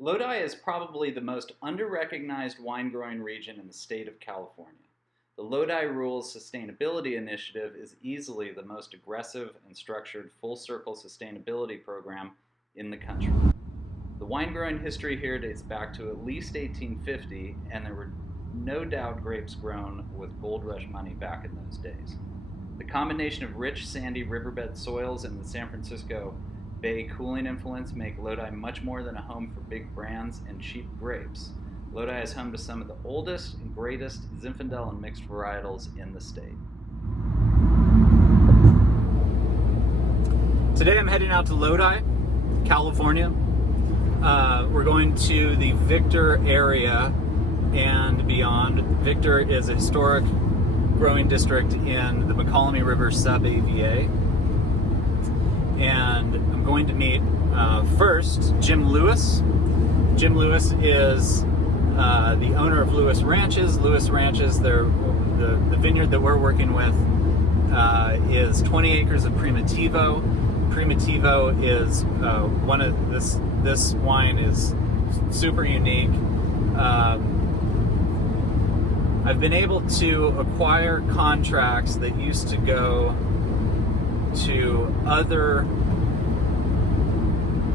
Lodi is probably the most under-recognized wine-growing region in the state of California. The Lodi Rules Sustainability Initiative is easily the most aggressive and structured full-circle sustainability program in the country. The wine-growing history here dates back to at least 1850, and there were no doubt grapes grown with gold rush money back in those days. The combination of rich, sandy riverbed soils and the San Francisco Bay cooling influence make Lodi much more than a home for big brands and cheap grapes. Lodi is home to some of the oldest and greatest Zinfandel and mixed varietals in the state. Today I'm heading out to Lodi, California. We're going to the Victor area and beyond. Victor is a historic growing district in the Mokelumne River sub-AVA. And I'm going to meet first Jim Lewis. Jim Lewis is the owner of Lewis Ranches. Lewis Ranches, the vineyard that we're working with is 20 acres of Primitivo. Primitivo is one of this wine is super unique. I've been able to acquire contracts that used to go to other,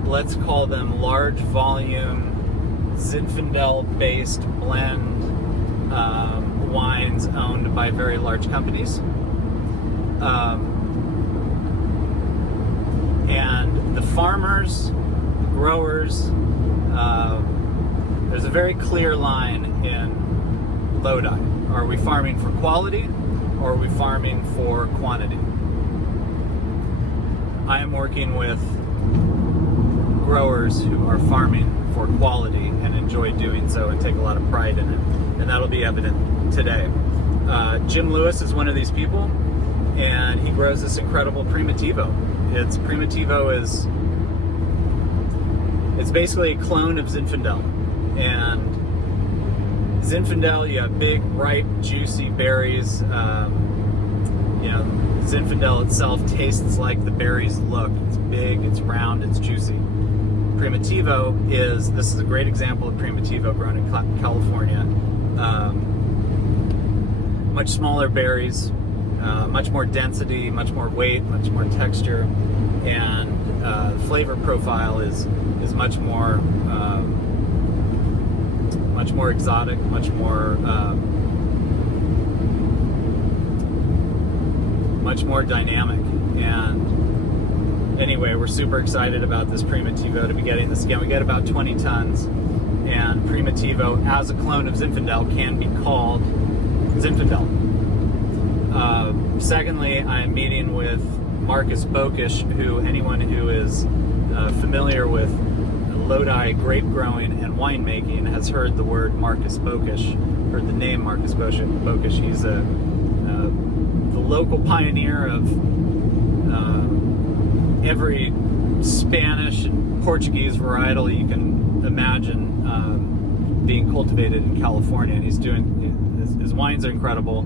let's call them large volume Zinfandel based blend wines owned by very large companies. And the farmers, growers, there's a very clear line in Lodi. Are we farming for quality or are we farming for quantity? I am working with growers who are farming for quality and enjoy doing so and take a lot of pride in it, and that'll be evident today. Jim Lewis is one of these people, and he grows this incredible Primitivo. It's basically a clone of Zinfandel, and Zinfandel, you have big, ripe, juicy berries. Zinfandel itself tastes like the berries look. It's big, it's round, it's juicy. Primitivo this is a great example of Primitivo grown in California. Much smaller berries, much more density, much more weight, much more texture, and the flavor profile is much more exotic, much more dynamic. And anyway, we're super excited about this Primitivo to be getting this again. We get about 20 tons, and Primitivo, as a clone of Zinfandel, can be called Zinfandel. Secondly, I'm meeting with Markus Bokisch, who anyone who is familiar with Lodi grape growing and winemaking has heard the word Markus Bokisch, heard the name Markus Bokisch. He's the local pioneer of every Spanish and Portuguese varietal you can imagine being cultivated in California, and he's doing his wines are incredible,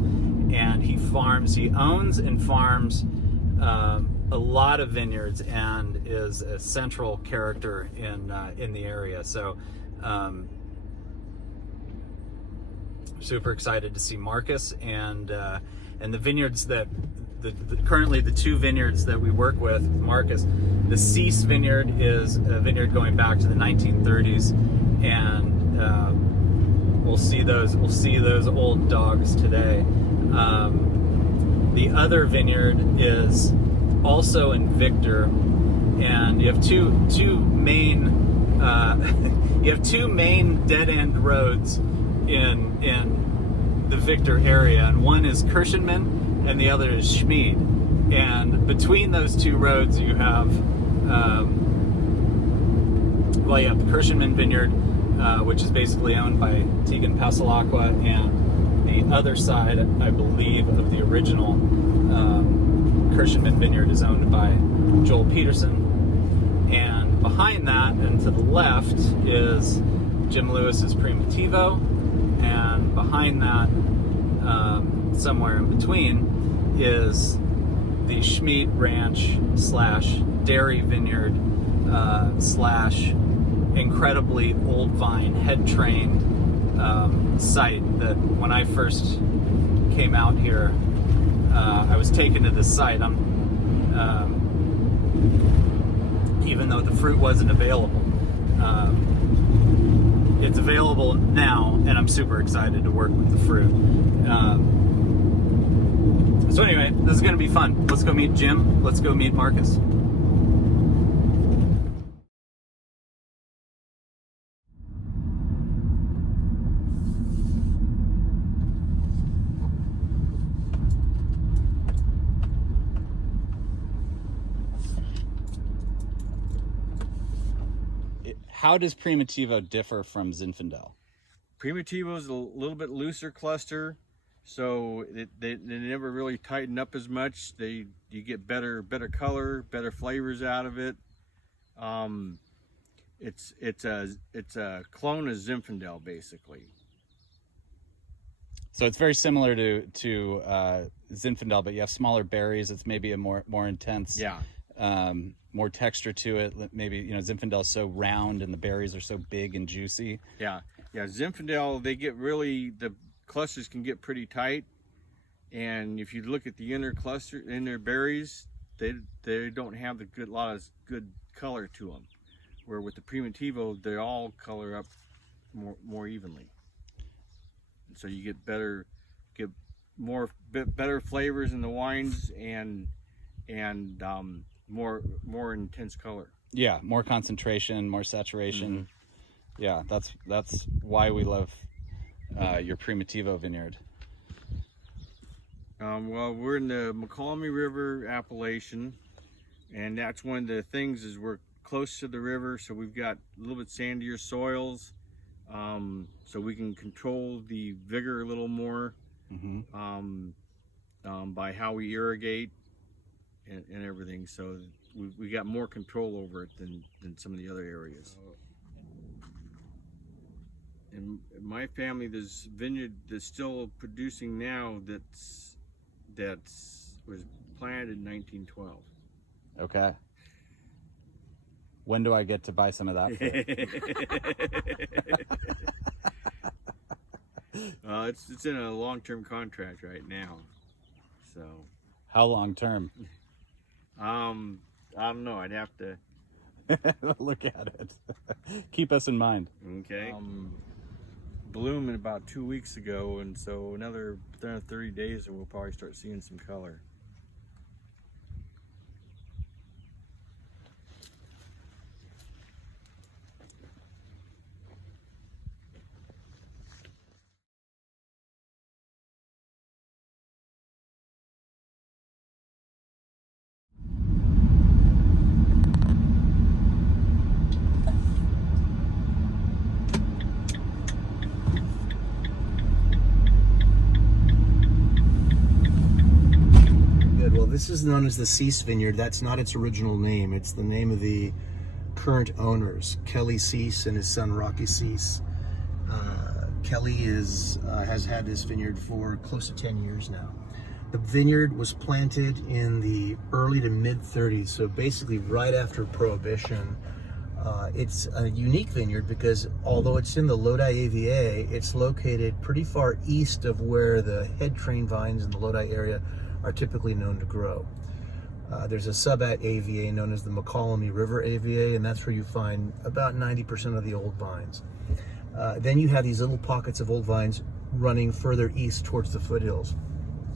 and he owns and farms a lot of vineyards and is a central character in the area. So super excited to see Markus and the vineyards that currently the two vineyards that we work with Markus. The Cease vineyard is a vineyard going back to the 1930s, and we'll see those old dogs today. The other vineyard is also in Victor, and you have two main dead end roads in the Victor area, and one is Kirschenmann and the other is Schmid. And between those two roads you have you have the Kirschenmann vineyard, which is basically owned by Tegan Passalacqua, and the other side, I believe, of the original Kirschenmann vineyard is owned by Joel Peterson. And behind that and to the left is Jim Lewis's Primitivo, and behind that, somewhere in between, is the Schmid Ranch / dairy vineyard / incredibly old vine, head trained site that when I first came out here, I was taken to this site. Even though the fruit wasn't available. It's available now, and I'm super excited to work with the fruit. So anyway, this is going to be fun. Let's go meet Jim. Let's go meet Markus. How does Primitivo differ from Zinfandel? Primitivo is a little bit looser cluster, so they never really tighten up as much. You get better color, better flavors out of it. It's a clone of Zinfandel basically. So it's very similar to Zinfandel, but you have smaller berries. It's maybe a more intense. Yeah. More texture to it. Maybe, Zinfandel is so round and the berries are so big and juicy. Yeah. Zinfandel, the clusters can get pretty tight, and if you look at the inner berries, they don't have lot of good color to them. Where with the Primitivo, they all color up more evenly. So you get better flavors in the wines and more intense color. Yeah, more concentration, more saturation. Mm-hmm. Yeah, that's why we love your Primitivo vineyard. Well, we're in the Mokelumne River appellation, and that's one of the things is we're close to the river, so we've got a little bit sandier soils, so we can control the vigor a little more. Mm-hmm. By how we irrigate and everything, so we got more control over it than some of the other areas. In my family, there's vineyard that's still producing now that was planted in 1912. Okay. When do I get to buy some of that? It's in a long-term contract right now. So. How long term? I don't know. I'd have to look at it. Keep us in mind. Okay. Bloom in about 2 weeks ago, and so another 30 days, and we'll probably start seeing some color. This is known as the Cease Vineyard. That's not its original name. It's the name of the current owners, Kelly Cease and his son Rocky Cease. Kelly has had this vineyard for close to 10 years now. The vineyard was planted in the early to mid 30s, so basically right after Prohibition. It's a unique vineyard because although it's in the Lodi AVA, it's located pretty far east of where the head train vines in the Lodi area are typically known to grow. There's a sub-AVA known as the Mokelumne River AVA, and that's where you find about 90% of the old vines. Then you have these little pockets of old vines running further east towards the foothills.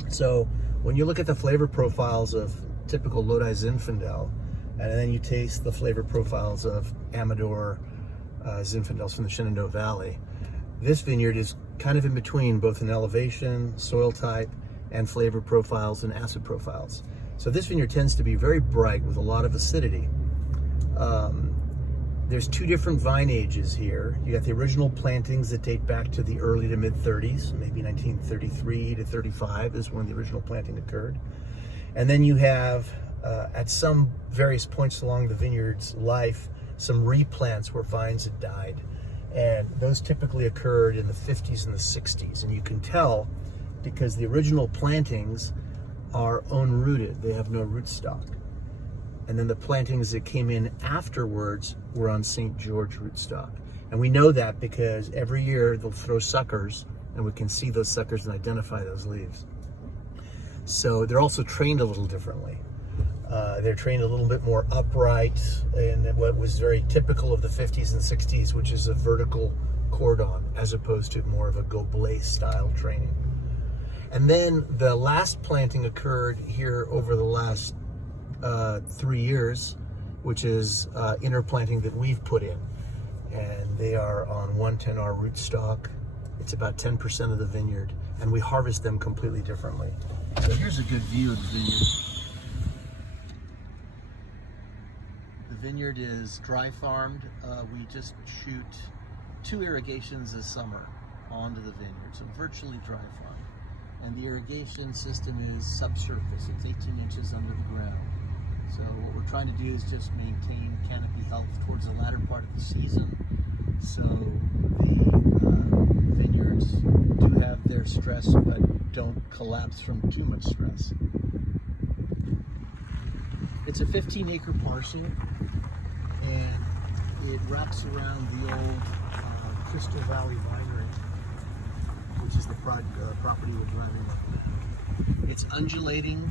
So when you look at the flavor profiles of typical Lodi Zinfandel, and then you taste the flavor profiles of Amador Zinfandels from the Shenandoah Valley, this vineyard is kind of in between, both in elevation, soil type, and flavor profiles and acid profiles. So this vineyard tends to be very bright with a lot of acidity. There's two different vine ages here. You got the original plantings that date back to the early to mid 30s, maybe 1933 to 35 is when the original planting occurred. And then you have, at some various points along the vineyard's life, some replants where vines had died. And those typically occurred in the 50s and the 60s. And you can tell because the original plantings are unrooted. They have no rootstock. And then the plantings that came in afterwards were on St. George rootstock. And we know that because every year they'll throw suckers, and we can see those suckers and identify those leaves. So they're also trained a little differently. They're trained a little bit more upright, and what was very typical of the 50s and 60s, which is a vertical cordon, as opposed to more of a gobelet style training. And then the last planting occurred here over the last 3 years, which is interplanting that we've put in. And they are on 110R rootstock. It's about 10% of the vineyard, and we harvest them completely differently. So here's a good view of the vineyard. The vineyard is dry farmed. We just shoot 2 irrigations this summer onto the vineyard, so virtually dry farmed. And the irrigation system is subsurface. It's 18 inches under the ground. So what we're trying to do is just maintain canopy health towards the latter part of the season. So the vineyards do have their stress, but don't collapse from too much stress. It's a 15-acre parcel, and it wraps around the old Crystal Valley Winery, which is the property we're driving up. It's undulating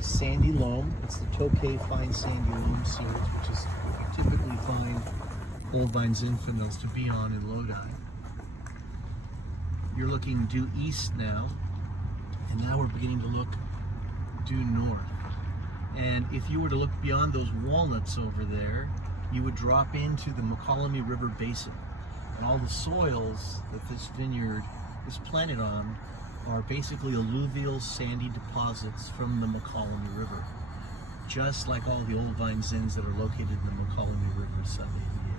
sandy loam. It's the Tokay Fine Sandy Loam series, which is what you typically find Old Vine Zinfandels to be on in Lodi. You're looking due east now, and now we're beginning to look due north. And if you were to look beyond those walnuts over there, you would drop into the Mokelumne River basin. And all the soils that this vineyard is planted on are basically alluvial sandy deposits from the Mokelumne River, just like all the old vine zins that are located in the Mokelumne River sub-AVA.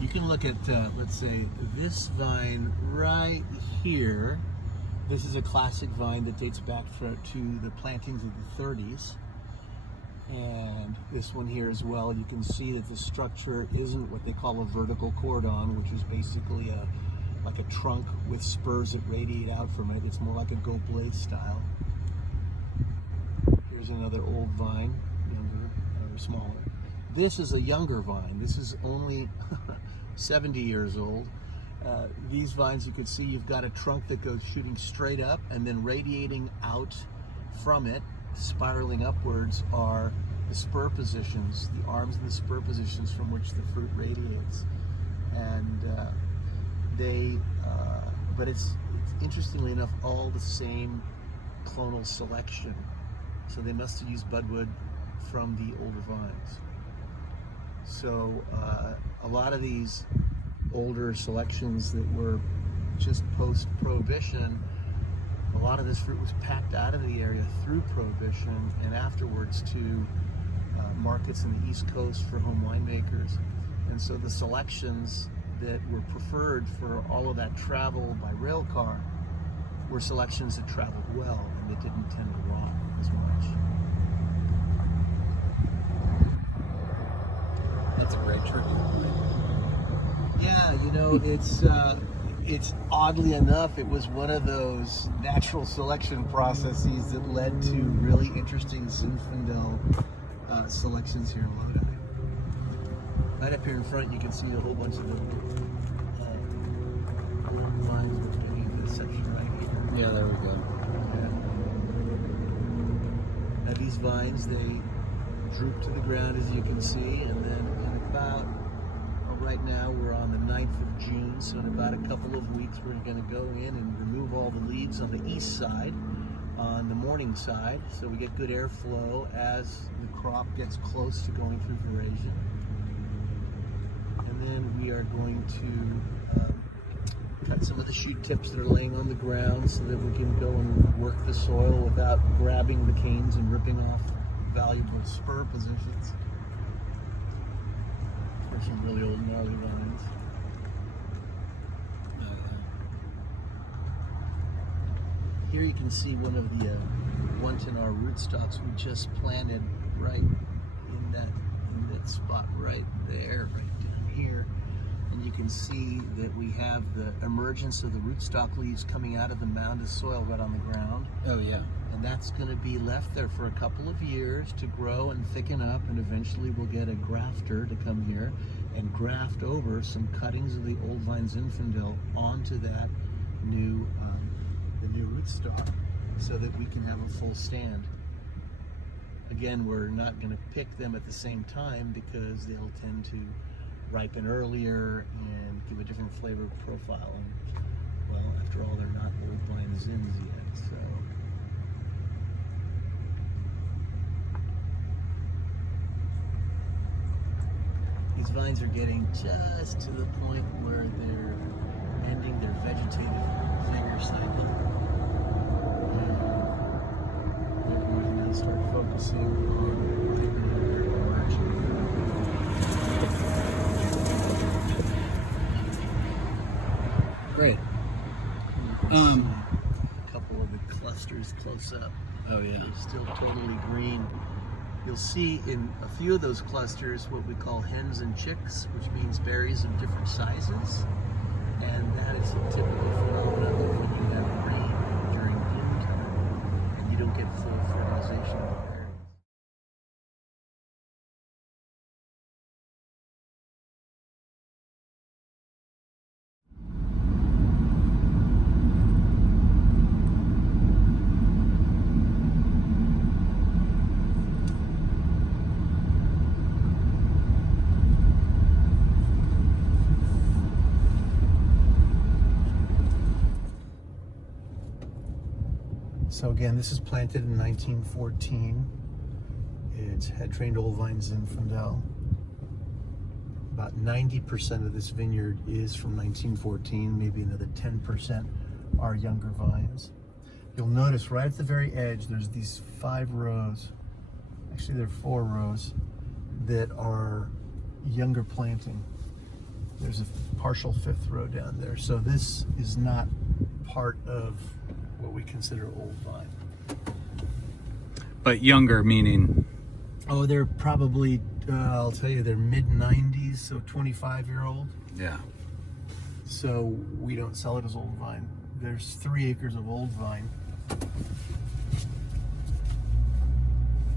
You can look at, let's say, this vine right here. This is a classic vine that dates back to the plantings of the 30s. And this one here as well, you can see that the structure isn't what they call a vertical cordon, which is basically like a trunk with spurs that radiate out from it. It's more like a gobelet style. Here's another old vine, younger or smaller. This is a younger vine. This is only 70 years old. These vines, you can see you've got a trunk that goes shooting straight up, and then radiating out from it, spiraling upwards, are the spur positions, the arms and the spur positions from which the fruit radiates. And but it's interestingly enough all the same clonal selection. So they must have used budwood from the older vines. So a lot of these older selections that were just post-Prohibition, a lot of this fruit was packed out of the area through Prohibition and afterwards to markets in the East Coast for home winemakers. And so the selections that were preferred for all of that travel by rail car were selections that traveled well and that didn't tend to rot as much. That's a great tribute. Yeah, you know, it's oddly enough, it was one of those natural selection processes that led to really interesting Zinfandel selections here in Lodi. Right up here in front, you can see a whole bunch of the vines between this section right here. Yeah, there we go. Now these vines, they droop to the ground, as you can see, and then in about, right now we're on the 9th of June, so in about a couple of weeks we're going to go in and remove all the leaves on the east side, on the morning side, so we get good airflow as the crop gets close to going through veraison. And then we are going to cut some of the shoot tips that are laying on the ground so that we can go and work the soil without grabbing the canes and ripping off valuable spur positions. There's some really old gnarly vines. Here you can see one of the 110R rootstocks we just planted right in that spot right there, right down here. And you can see that we have the emergence of the rootstock leaves coming out of the mound of soil right on the ground. Oh yeah. And that's going to be left there for a couple of years to grow and thicken up, and eventually we'll get a grafter to come here and graft over some cuttings of the old vine Zinfandel onto that new, the new rootstock, so that we can have a full stand. Again, we're not going to pick them at the same time because they'll tend to ripen earlier and give a different flavor profile. And, well, after all, they're not old vine Zins yet, so. These vines are getting just to the point where they're ending their vegetative vigor cycle. And they're going to now start focusing on ripening their emerging. Great. A couple of the clusters close up. Oh yeah. They're still totally green. You'll see in a few of those clusters what we call hens and chicks, which means berries of different sizes. And that is a typical phenomenon that when you have rain during bloom time, and you don't get full fertilization of the berries. So again, this is planted in 1914. It's head-trained old vine Zinfandel. About 90% of this vineyard is from 1914, maybe another 10% are younger vines. You'll notice right at the very edge, there's these 5 rows, actually there are 4 rows, that are younger planting. There's a partial 5th row down there. So this is not part of what we consider old vine. But younger meaning? Oh, they're probably, I'll tell you, they're mid-90s, so 25-year-old. Yeah. So we don't sell it as old vine. There's 3 acres of old vine.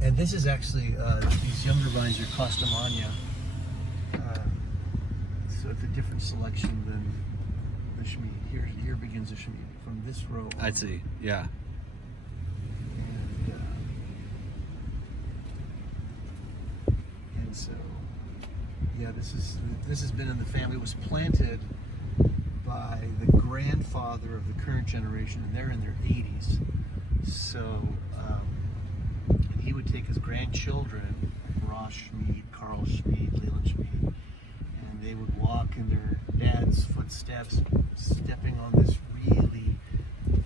And this is actually, these younger vines are Costamagna. So it's a different selection than the Schmied. Here begins the Schmied. From this row. I see, yeah. And so, yeah, this has been in the family. It was planted by the grandfather of the current generation, and they're in their 80s. So, and he would take his grandchildren, Ross Schmied, Carl Schmied, Leland Schmied, and they would walk in their dad's footsteps, stepping on this really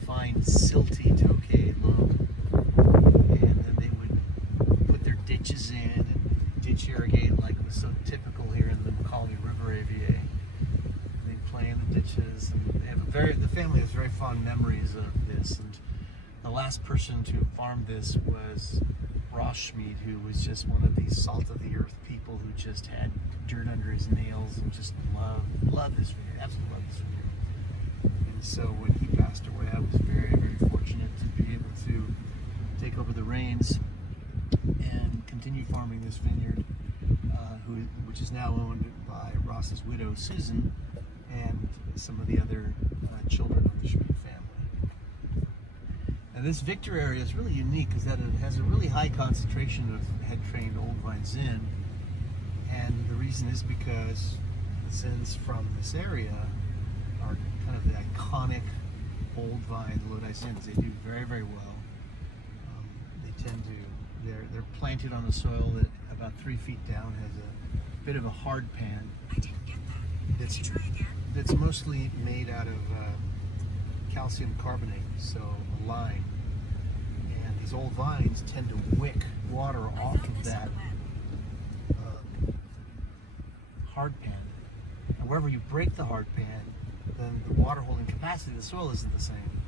fine silty Tokay loam, and then they would put their ditches in and ditch irrigate like was so typical here in the Mokelumne River AVA. They play in the ditches, and they have the family has very fond memories of this. And the last person to farm this was Ross Schmied, who was just one of these salt of the earth people who just had dirt under his nails and just loved this vineyard, absolutely loved this vineyard. And so when he passed away, I was very, very fortunate to be able to take over the reins and continue farming this vineyard, which is now owned by Ross's widow, Susan, and some of the other children of the Schmied family. And this Victor area is really unique because that it has a really high concentration of head-trained old vine Zin, and the reason is because the Zins from this area are kind of the iconic old vine Lodi Zins. They do very, very well. They tend to, they're planted on a soil that about 3 feet down has a bit of a hard pan. I didn't get that. Can you try again? That's mostly made out of calcium carbonate, so a lime. And these old vines tend to wick water off of that hard pan. And wherever you break the hard pan, then the water holding capacity of the soil isn't the same,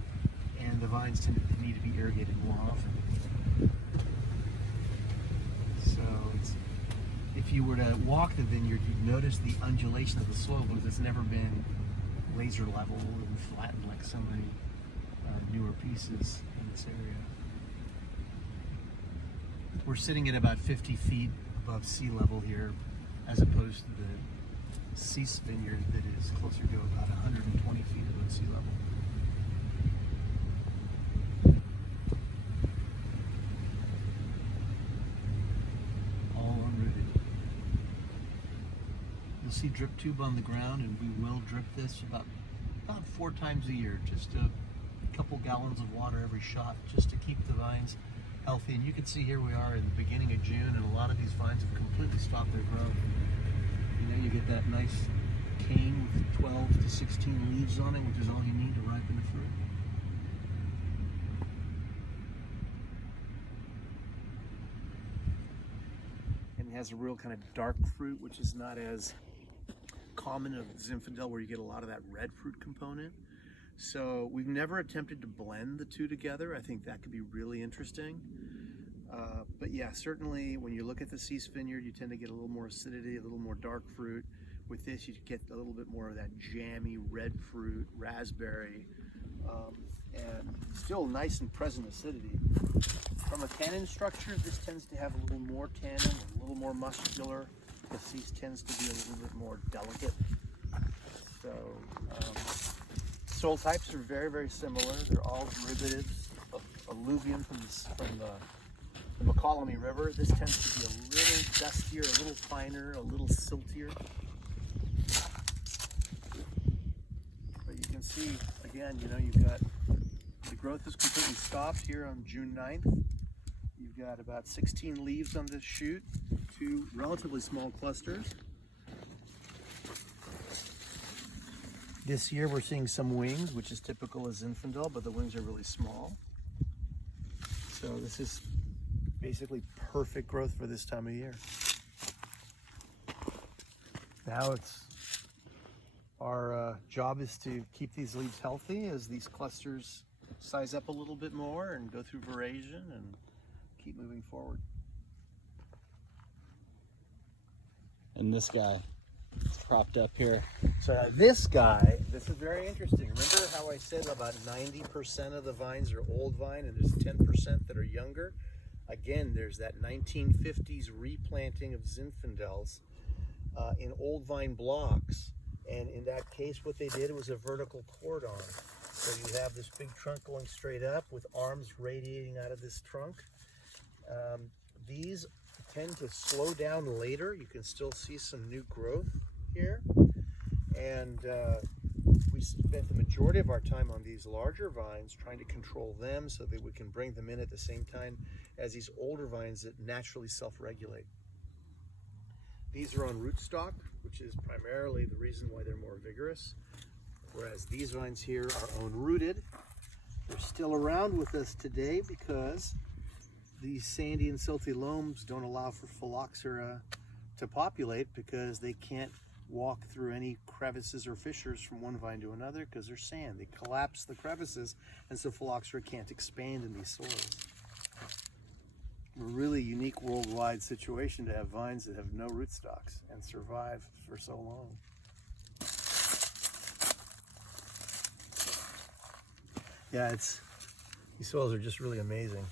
and the vines tend to need to be irrigated more often. So if you were to walk the vineyard, you'd notice the undulation of the soil because it's never been laser level and flattened like so many newer pieces in this area. We're sitting at about 50 feet above sea level here, as opposed to the Cease vineyard that is closer to about 120 feet above sea level. All unrooted. You'll see drip tube on the ground, and we will drip this about 4 times a year, just a couple gallons of water every shot, just to keep the vines healthy. And you can see here we are in the beginning of June, and a lot of these vines have completely stopped their growth. You know, you get that nice cane with 12 to 16 leaves on it, which is all you need to ripen the fruit. And it has a real kind of dark fruit, which is not as common of Zinfandel, where you get a lot of that red fruit component. So we've never attempted to blend the two together. I think that could be really interesting. But yeah, certainly when you look at the Cease vineyard, you tend to get a little more acidity, a little more dark fruit. With this, you get a little bit more of that jammy red fruit, raspberry, and still nice and present acidity. From a tannin structure, this tends to have a little more tannin, a little more muscular. The Cease tends to be a little bit more delicate. So soil types are very, very similar. They're all derivatives of alluvium from the Mokelumne River. This tends to be a little dustier, a little finer, a little siltier. But you can see, again, you know, you've got the growth is completely stopped here on June 9th. You've got about 16 leaves on this shoot, 2 relatively small clusters. This year we're seeing some wings, which is typical of Zinfandel, but the wings are really small. So this is basically perfect growth for this time of year. Now our job is to keep these leaves healthy as these clusters size up a little bit more and go through veraison and keep moving forward. And this guy is propped up here. So this guy, this is very interesting. Remember how I said about 90% of the vines are old vine and there's 10% that are younger? Again, there's that 1950s replanting of Zinfandels in old vine blocks. And in that case, what they did was a vertical cordon. So you have this big trunk going straight up with arms radiating out of this trunk. These tend to slow down later. You can still see some new growth here. And we spent the majority of our time on these larger vines trying to control them so that we can bring them in at the same time as these older vines that naturally self-regulate. These are on rootstock, which is primarily the reason why they're more vigorous, whereas these vines here are own-rooted. They're still around with us today because these sandy and silty loams don't allow for phylloxera to populate because they can't walk through any crevices or fissures from one vine to another because they're sand. They collapse the crevices, and so phylloxera can't expand in these soils. A really unique worldwide situation to have vines that have no rootstocks and survive for so long. Yeah, these soils are just really amazing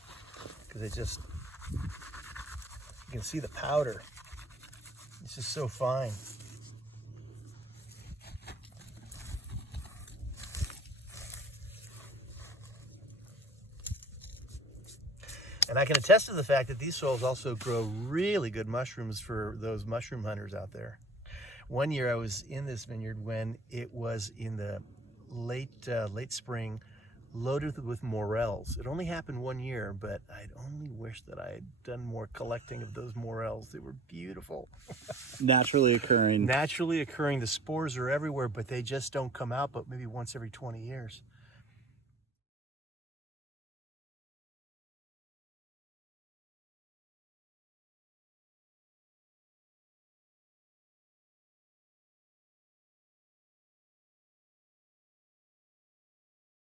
because you can see the powder. It's just so fine. And I can attest to the fact that these soils also grow really good mushrooms for those mushroom hunters out there. One year I was in this vineyard when it was in the late spring, loaded with morels. It only happened one year, but I'd only wish that I had done more collecting of those morels. They were beautiful. Naturally occurring. Naturally occurring. The spores are everywhere, but they just don't come out but maybe once every 20 years.